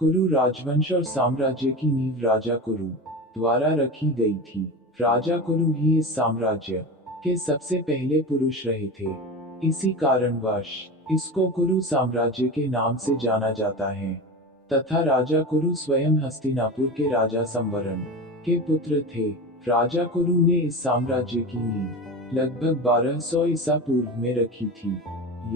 कुरु राजवंश और साम्राज्य की नींव राजा कुरु द्वारा रखी गई थी। राजा कुरु ही इस साम्राज्य के सबसे पहले पुरुष रहे थे। इसी कारणवश इसको कुरु साम्राज्य के नाम से जाना जाता है। तथा राजा कुरु स्वयं हस्तिनापुर के राजा संवरण के पुत्र थे। राजा कुरु ने इस साम्राज्य की नींव लगभग 1200 ईसा पूर्व में रखी थी।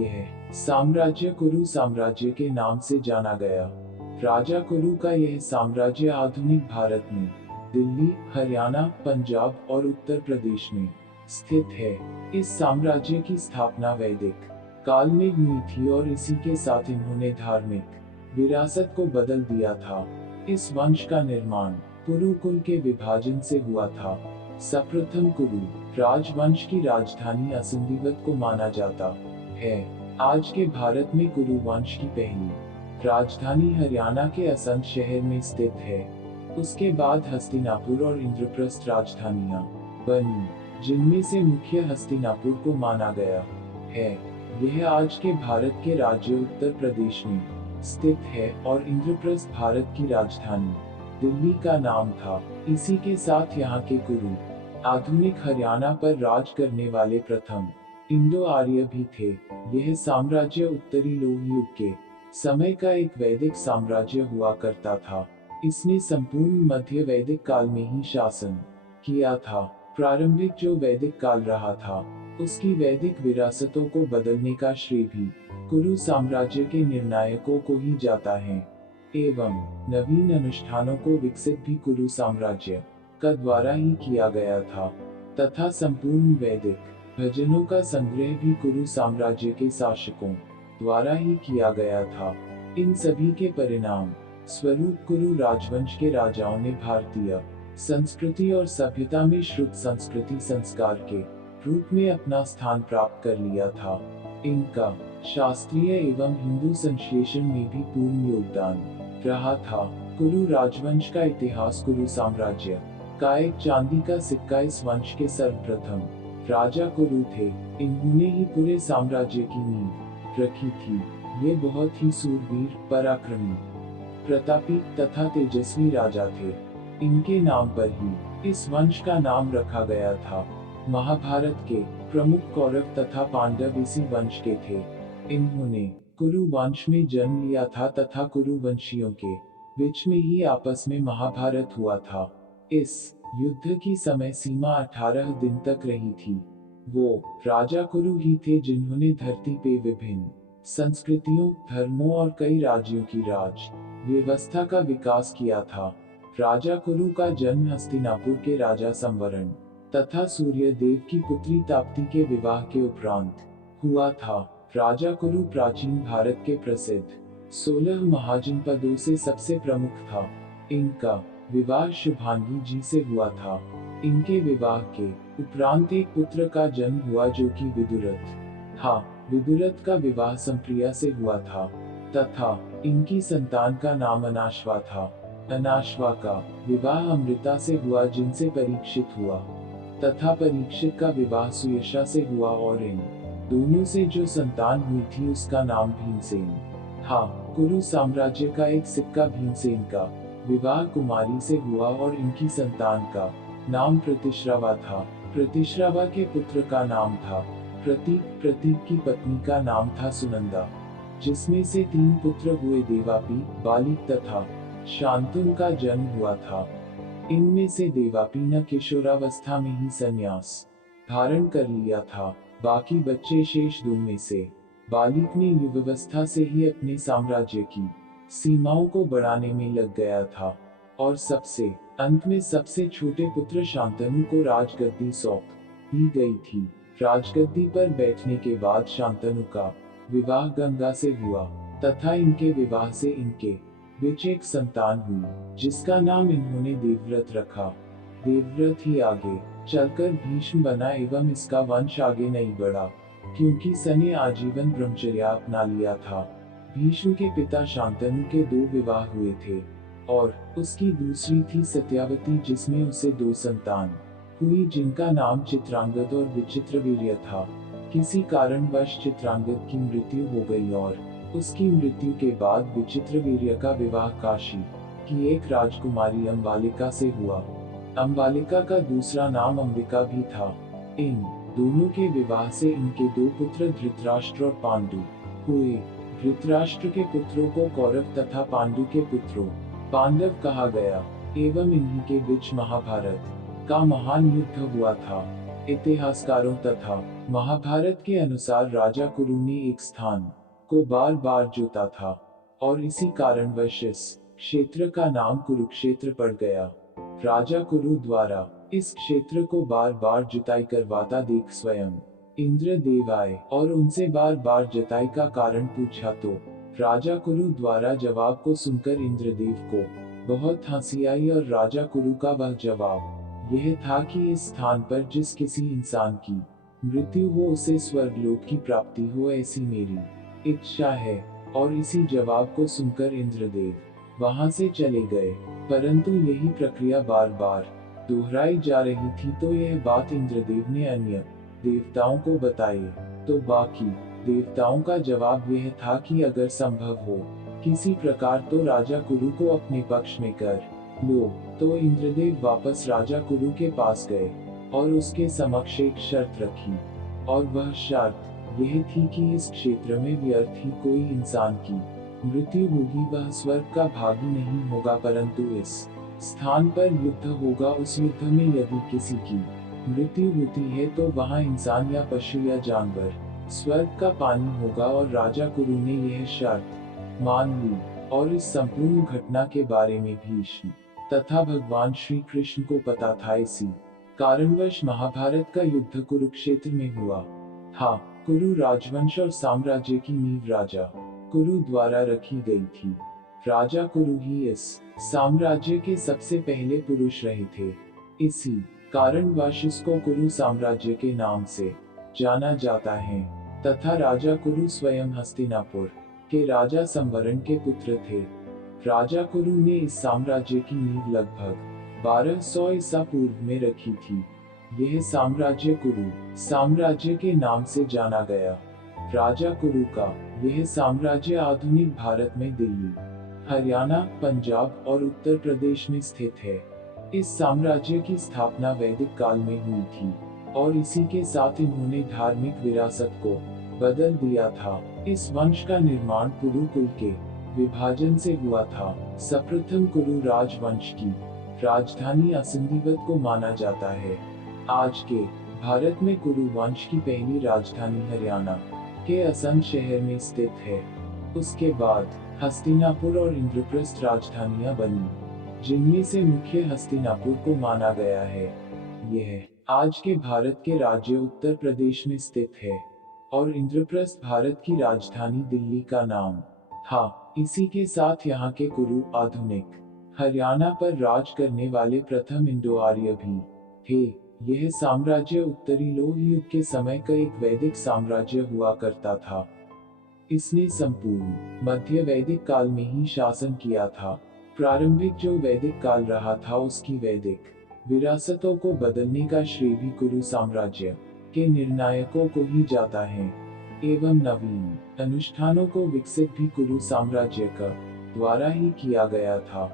यह साम्राज्य कुरु साम्राज्य के नाम से जाना गया। राजा कुरु का यह साम्राज्य आधुनिक भारत में दिल्ली, हरियाणा, पंजाब और उत्तर प्रदेश में स्थित है। इस साम्राज्य की स्थापना वैदिक काल में हुई थी और इसी के साथ इन्होंने धार्मिक विरासत को बदल दिया था। इस वंश का निर्माण कुरुकुल के विभाजन से हुआ था। सप्रथम कुरु राजवंश की राजधानी असंधिवत को माना जाता है। आज के भारत में कुरु वंश की पहली राजधानी हरियाणा के असंध शहर में स्थित है। उसके बाद हस्तिनापुर और इंद्रप्रस्थ राजधानियां बनी, जिनमें से मुख्य हस्तिनापुर को माना गया है। यह आज के भारत के राज्य उत्तर प्रदेश में स्थित है और इंद्रप्रस्थ भारत की राजधानी दिल्ली का नाम था। इसी के साथ यहाँ के कुरु आधुनिक हरियाणा पर राज करने वाले प्रथम इंडो आर्य भी थे। यह साम्राज्य उत्तरी लौह युग के समय का एक वैदिक साम्राज्य हुआ करता था। इसने संपूर्ण मध्य वैदिक काल में ही शासन किया था। प्रारंभिक जो वैदिक काल रहा था, उसकी वैदिक विरासतों को बदलने का श्रेय भी कुरु साम्राज्य के निर्णायकों को ही जाता है एवं नवीन अनुष्ठानों को विकसित भी कुरु साम्राज्य का द्वारा ही किया गया था। तथा संपूर्ण वैदिक भजनों का संग्रह भी कुरु साम्राज्य के शासकों द्वारा ही किया गया था। इन सभी के परिणाम स्वरूप कुरु राजवंश के राजाओं ने भारतीय संस्कृति और सभ्यता में शुद्ध संस्कृति संस्कार के रूप में अपना स्थान प्राप्त कर लिया था। इनका शास्त्रीय एवं हिंदू संश्लेषण में भी पूर्ण योगदान रहा था। कुरु राजवंश का इतिहास कुरु साम्राज्य का एक चांदी का सिक्का इस वंश के सर्वप्रथम राजा कुरु थे। इन्होंने ही पूरे साम्राज्य की नींव रखी थी। ये बहुत ही सूरवीर, पराक्रमी, प्रतापी तथा तेजस्वी राजा थे। इनके नाम पर ही इस वंश का नाम रखा गया था। महाभारत के प्रमुख कौरव तथा पांडव इसी वंश के थे। इन्होंने कुरु वंश में जन्म लिया था तथा कुरु वंशियों के बीच में ही आपस में महाभारत हुआ था। इस युद्ध की समय सीमा 18 दिन तक रही थी। वो राजा कुरु ही थे जिन्होंने धरती पे विभिन्न संस्कृतियों, धर्मों और कई राज्यों की राज व्यवस्था का विकास किया था। राजा कुरु का जन्म हस्तिनापुर के राजा संवरण तथा सूर्य देव की पुत्री ताप्ती के विवाह के उपरांत हुआ था। राजा कुरु प्राचीन भारत के प्रसिद्ध 16 महाजनपदों से सबसे प्रमुख था। इनका विवाह शुभांगी जी से हुआ था। इनके विवाह के उपरांत एक पुत्र का जन्म हुआ जो कि विदुरथ था। विदुरथ का विवाह संप्रिया से हुआ था तथा इनकी संतान का नाम अनाश्वा था। अनाश्वा का विवाह अमृता से हुआ जिनसे परीक्षित हुआ तथा परीक्षित का विवाह सुयशा से हुआ और इन दोनों से जो संतान हुई थी उसका नाम भीमसेन था। कुरु साम्राज्य का एक सिक्का भीमसेन का विवाह कुमारी से हुआ और इनकी संतान का नाम प्रतिश्रवा था। प्रतिश्रवा के पुत्र का नाम था प्रतीक। प्रतीक की पत्नी का नाम था सुनंदा, जिसमें से 3 पुत्र हुए, देवापी, बालिक तथा शांतनु का जन्म हुआ था। इनमें से देवापी ने किशोरावस्था में ही संन्यास धारण कर लिया था। बाकी बच्चे शेष 2 में से बालिक ने युवावस्था से ही अपने साम्राज्य की सीमाओं को बढ़ाने में लग गया था और सबसे अंत में सबसे छोटे पुत्र शांतनु को राजगद्दी सौंप दी गई थी। राजगद्दी पर बैठने के बाद शांतनु का विवाह गंगा से हुआ तथा इनके विवाह से इनके बीच एक संतान हुई जिसका नाम इन्होंने देवव्रत रखा। देवव्रत ही आगे चलकर भीष्म बना एवं इसका वंश आगे नहीं बढ़ा क्योंकि सने आजीवन ब्रह्मचर्य अपना लिया था। भीष्म के पिता शांतनु के 2 विवाह हुए थे और उसकी दूसरी थी सत्यावती जिसमें उसे 2 संतान हुई जिनका नाम चित्रांगद और विचित्रवीर्य था। किसी कारणवश चित्रांगद की मृत्यु हो गई और उसकी मृत्यु के बाद विचित्रवीर्य का विवाह काशी की एक राजकुमारी अम्बालिका से हुआ। अम्बालिका का दूसरा नाम अंबिका भी था। इन दोनों के विवाह से इनके दो पुत्र धृतराष्ट्र और पांडु हुए। धृतराष्ट्र के पुत्रों को कौरव तथा पांडु के पुत्रों पांडव कहा गया एवं इन्हीं के बीच महाभारत का महान युद्ध हुआ था। इतिहासकारों तथा महाभारत के अनुसार राजा कुरु ने एक स्थान को बार बार जोता था और इसी कारणवश इस क्षेत्र का नाम कुरुक्षेत्र पड़ गया। राजा कुरु द्वारा इस क्षेत्र को बार बार जुताई करवाता देख स्वयं इंद्रदेव आए और उनसे बार बार जुताई का कारण पूछा तो राजा कुरु द्वारा जवाब को सुनकर इंद्रदेव को बहुत हंसी आई और राजा कुरु का वह जवाब यह था कि इस स्थान पर जिस किसी इंसान की मृत्यु हो उसे स्वर्गलोक की प्राप्ति हो, ऐसी मेरी इच्छा है। और इसी जवाब को सुनकर इंद्रदेव वहां से चले गए। परंतु यही प्रक्रिया बार बार दोहराई जा रही थी, तो यह बात इंद्रदेव ने अन्य देवताओं को बताई। तो बाकी देवताओं का जवाब यह था कि अगर संभव हो किसी प्रकार तो राजा कुरु को अपने पक्ष में कर लो। तो इंद्रदेव वापस राजा कुरु के पास गए और उसके समक्ष एक शर्त रखी, और वह शर्त यह थी कि इस क्षेत्र में व्यर्थ ही कोई इंसान की मृत्यु होगी, वह स्वर्ग का भागी नहीं होगा, परंतु इस स्थान पर युद्ध होगा। उस युद्ध में यदि किसी की मृत्यु होती है तो वहां इंसान या पशु या जानवर स्वर्ग का पानी होगा। और राजा कुरु ने यह शर्त मान ली और इस संपूर्ण घटना के बारे में भीष्म तथा भगवान श्री कृष्ण को पता था। इसी कारणवश महाभारत का युद्ध कुरुक्षेत्र में हुआ था। कुरु राजवंश और साम्राज्य की नींव राजा कुरु द्वारा रखी गई थी। राजा कुरु ही इस साम्राज्य के सबसे पहले पुरुष रहे थे। इसी कारणवश इसको कुरु साम्राज्य के नाम से जाना जाता है। तथा राजा कुरु स्वयं हस्तिनापुर के राजा संवरण के पुत्र थे। राजा कुरु ने इस साम्राज्य की नींव लगभग 1200 ईसा पूर्व में रखी थी। यह साम्राज्य कुरु साम्राज्य के नाम से जाना गया। राजा कुरु का यह साम्राज्य आधुनिक भारत में दिल्ली, हरियाणा, पंजाब और उत्तर प्रदेश में स्थित है। इस साम्राज्य की स्थापना वैदिक काल में हुई थी और इसी के साथ इन्होंने धार्मिक विरासत को बदल दिया था। इस वंश का निर्माण कुरु कुल के विभाजन से हुआ था। सर्वप्रथम कुरु राजवंश की राजधानी असंधिवत को माना जाता है। आज के भारत में कुरु वंश की पहली राजधानी हरियाणा के असम शहर में स्थित है। उसके बाद हस्तिनापुर और इंद्रप्रस्थ राजधानियां बनी, जिनमें से मुख्य हस्तिनापुर को माना गया है। यह आज के भारत के राज्य उत्तर प्रदेश में स्थित है और इंद्रप्रस्थ भारत की राजधानी दिल्ली का नाम था। इसी के साथ यहाँ के कुरु आधुनिक हरियाणा पर राज करने वाले प्रथम इंडो आर्य भी थे। यह साम्राज्य उत्तरी लोह युग के समय का एक वैदिक साम्राज्य हुआ करता था। इसने संपूर्ण मध्य वैदिक काल में ही शासन किया था। प्रारंभिक जो वैदिक काल रहा था उसकी वैदिक विरासतों को बदलने का श्रेय भी कुरु साम्राज्य के निर्णायकों को ही जाता है एवं नवीन अनुष्ठानों को विकसित भी कुरु साम्राज्य का द्वारा ही किया गया था।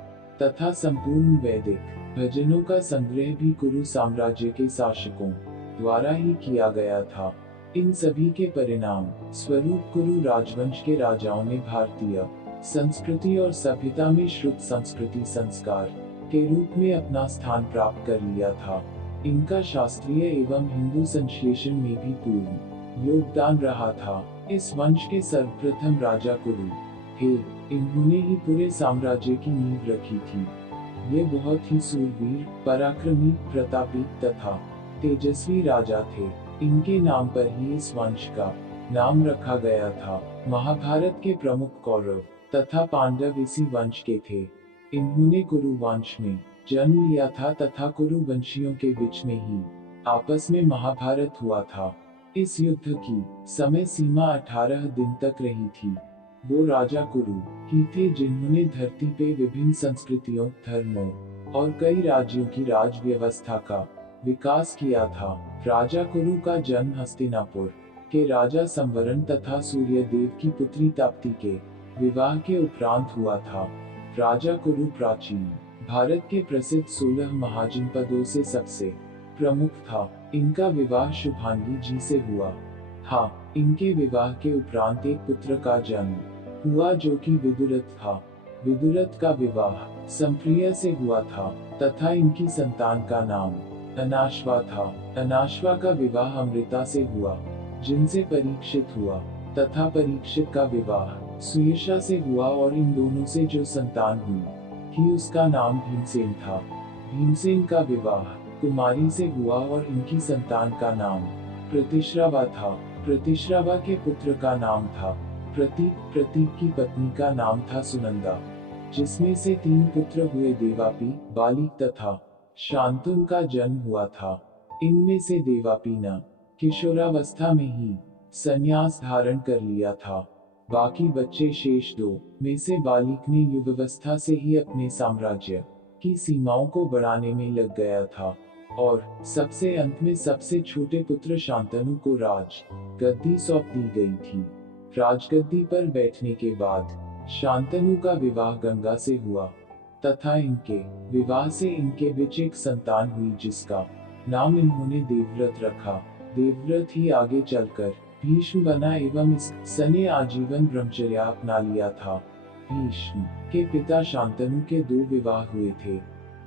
तथा संपूर्ण वैदिक भजनों का संग्रह भी कुरु साम्राज्य के शासकों द्वारा ही किया गया था। इन सभी के परिणाम स्वरूप कुरु राजवंश के राजाओं ने भारतीय संस्कृति और सभ्यता में शुद्ध संस्कृति संस्कार के रूप में अपना स्थान प्राप्त कर लिया था। इनका शास्त्रीय एवं हिंदू संश्लेषण में भी पूर्ण योगदान रहा था। इस वंश के सर्वप्रथम राजा कुरु थे। इन्होंने ही पूरे साम्राज्य की नींव रखी थी। ये बहुत ही सूरवीर, पराक्रमी, प्रतापी तथा तेजस्वी राजा थे। इनके नाम पर ही इस वंश का नाम रखा गया था। महाभारत के प्रमुख कौरव तथा पांडव इसी वंश के थे। इन्होंने कुरु वंश में जन्म लिया था तथा कुरु वंशियों के बीच में ही आपस में महाभारत हुआ था। इस युद्ध की समय सीमा 18 दिन तक रही थी। वो राजा कुरु ही थे जिन्होंने धरती पे विभिन्न संस्कृतियों, धर्मों और कई राज्यों की राज व्यवस्था का विकास किया था। राजा कुरु का जन्म हस्तिनापुर के राजा संवरण तथा सूर्यदेव की पुत्री ताप्ती के विवाह के उपरांत हुआ था। राजा कुरु प्राचीन भारत के प्रसिद्ध 16 महाजनपदों से सबसे प्रमुख था। इनका विवाह शुभांगी जी से हुआ था। इनके विवाह के उपरांत एक पुत्र का जन्म हुआ जो कि विदुरथ था। विदुरथ का विवाह संप्रिया से हुआ था तथा इनकी संतान का नाम अनाश्वा था। अनाश्वा का विवाह अमृता से हुआ जिनसे परीक्षित हुआ तथा परीक्षित का विवाह सुयशा से हुआ और इन दोनों से जो संतान हुई थी उसका नाम भीमसेन था। भीमसेन का विवाह कुमारी से हुआ और इनकी संतान का नाम प्रतिश्रवा था। प्रतिश्रवा के पुत्र का नाम था प्रतीक। प्रतीक की पत्नी का नाम था सुनंदा, जिसमें से 3 पुत्र हुए, देवापी, बालिक तथा शांतनु का जन्म हुआ था। इनमें से देवापी ने किशोरावस्था में ही संन्यास धारण कर लिया था। बाकी बच्चे शेष 2 में से बालिक ने युवावस्था से ही अपने साम्राज्य की सीमाओं को बढ़ाने में लग गया था और सबसे अंत में सबसे छोटे पुत्र शांतनु को राज गद्दी सौंप दी गई थी। राजगद्दी पर बैठने के बाद शांतनु का विवाह गंगा से हुआ तथा इनके विवाह से इनके बीच एक संतान हुई जिसका नाम इन्होंने देवव्रत रखा। देवव्रत ही आगे चलकर भीष्म बना एवं इस सने आजीवन ब्रह्मचर्य अपना लिया था। भीष्म के पिता शांतनु के 2 विवाह हुए थे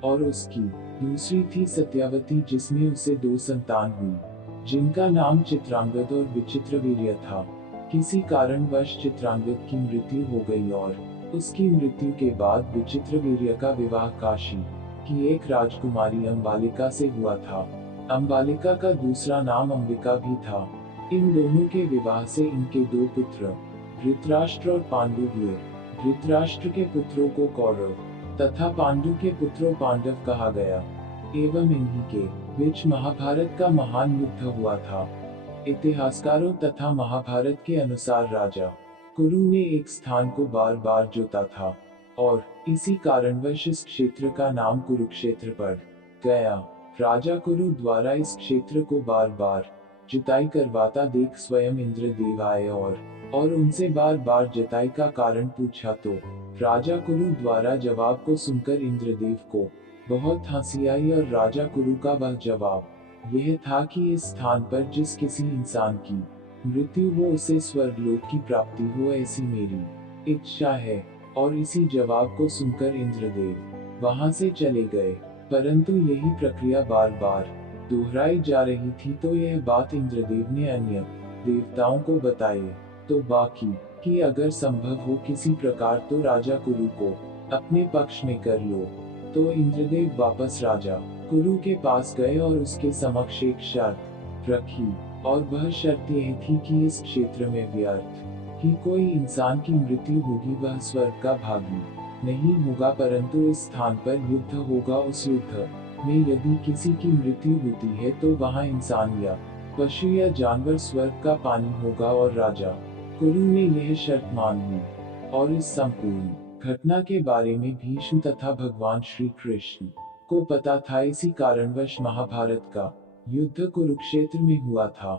और उसकी दूसरी थी सत्यावती जिसमें उसे 2 संतान हुई जिनका नाम चित्रांगद और विचित्रवीर्य था। किसी कारणवश चित्रांगद की मृत्यु हो गई और उसकी मृत्यु के बाद विचित्रवीर्य का विवाह काशी की एक राजकुमारी अंबालिका से हुआ था। अंबालिका का दूसरा नाम अंबिका भी था। इन दोनों के विवाह से इनके 2 पुत्र धृतराष्ट्र और पांडु हुए। धृतराष्ट्र के पुत्रों को कौरव तथा पांडु के पुत्रों पांडव कहा गया एवं इन्हीं के बीच महाभारत का महान युद्ध हुआ था। इतिहासकारों तथा महाभारत के अनुसार राजा कुरु ने एक स्थान को बार बार जोता था और इसी कारणवश इस क्षेत्र का नाम कुरुक्षेत्र पड़ गया। राजा कुरु द्वारा इस क्षेत्र को बार बार जुताई करवाता देख स्वयं इंद्रदेव आए और उनसे बार बार जुताई का कारण पूछा तो राजा कुरु द्वारा जवाब को सुनकर इंद्रदेव को बहुत हंसी आई और राजा कुरु का वह जवाब यह था कि इस स्थान पर जिस किसी इंसान की मृत्यु हो उसे स्वर्गलोक की प्राप्ति हो, ऐसी मेरी इच्छा है। और इसी जवाब को सुनकर इंद्रदेव वहां से चले गए। परंतु यही प्रक्रिया बार बार दोहराई जा रही थी तो यह बात इंद्रदेव ने अन्य देवताओं को बताई तो बाकी कि अगर संभव हो किसी प्रकार तो राजा कुरु को अपने पक्ष में कर लो। तो इंद्रदेव वापस राजा कुरु के पास गए और उसके समक्ष एक शर्त रखी और वह शर्त यह थी कि इस क्षेत्र में व्यर्थ ही कोई इंसान की मृत्यु होगी, वह स्वर्ग का भागी नहीं होगा, परंतु इस स्थान पर युद्ध होगा। उस युद्ध में यदि किसी की मृत्यु होती है तो वहाँ इंसान या पशु या जानवर स्वर्ग का पानी होगा। और राजा कुरु ने यह शर्त मान ली और इस संपूर्ण घटना के बारे में भीष्म तथा भगवान श्री कृष्ण को पता था। इसी कारणवश महाभारत का युद्ध कुरुक्षेत्र में हुआ था।